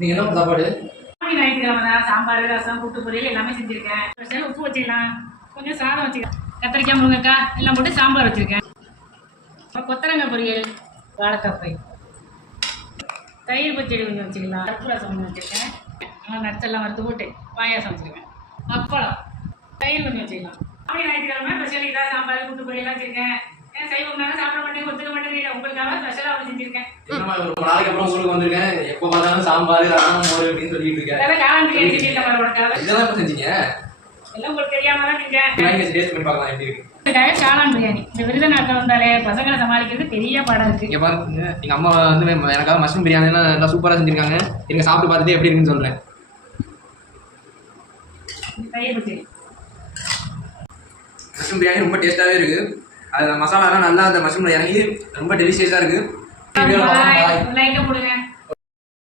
நீங்கள் என்ன சாப்பாடு? ஞாயிற்றுக்கிழமை தான் சாம்பார், ரசம், கூட்டு பொரியல் எல்லாமே செஞ்சுருக்கேன். ஸ்பெஷல் உப்பு வச்சுக்கலாம், கொஞ்சம் சாதம் வச்சுக்கலாம், கத்திரிக்காய், முருங்கைக்காய் எல்லாம் போட்டு சாம்பார் வச்சுருக்கேன். கொத்தரங்காய் பொரியல், வாழைக்காய் ஃப்ரை, தயிர் பச்சடி கொஞ்சம் வச்சுக்கலாம், பருப்பு ரசம் கொஞ்சம் வச்சுருக்கேன். நல்லா நட்ஸெல்லாம் வறுத்து போட்டு பாயாசம் வச்சுருக்கேன். அப்பளம், தயிர் கொஞ்சம் வச்சுக்கலாம். அப்படி ஞாயிற்றுக்கிழமை ஸ்பெஷல் இதாக சாம்பார், கூட்டு பொரியலாம் வச்சுருக்கேன். ஏன் சைவம்னாலும் சாப்பிட மாட்டேங்க, ஒத்துக்க மாட்டேங்க, உங்களுக்காக ஸ்பெஷலாக அப்படி செஞ்சுருக்கேன். ரொம்ப நாளைக்கு அப்புறம் ஊருக்கு வந்திருக்கேன். எப்போ பார்த்தாலும் சாம்பார், ரசம், மோர் அப்படின்னு சொல்லிட்டு இருக்கேன். காளான் பிரியாணி செஞ்சுருக்கேன். இதெல்லாம் எப்போ செஞ்சீங்க? எல்லாம் உங்களுக்கு தெரியாம தான் செஞ்சேன். டேஸ்ட் பண்ணி பார்க்கலாம் எப்படி இருக்கு. காளான் பிரியாணி இந்த விருதுநாட்டில் வந்தாலே பசங்களை சமாளிக்கிறது பெரிய பாடம் இருக்கு. இங்கே பாருங்க, எங்கள் அம்மா வந்து எனக்காக மஷ்ரூம் பிரியாணிலாம் நல்லா சூப்பராக செஞ்சுருக்காங்க. நீங்கள் சாப்பிட்டு பார்த்துட்டு எப்படி இருக்குன்னு சொல்கிறேன். தயிர் பச்சடி மஷ்ரூம் பிரியாணி ரொம்ப டேஸ்ட்டாகவே இருக்குது. அது மசாலாலாம் நல்லா அந்த மஷ்ரூமில் இறங்கி ரொம்ப டெலிஷியஸாக இருக்குது. லைக்கை போடுங்க.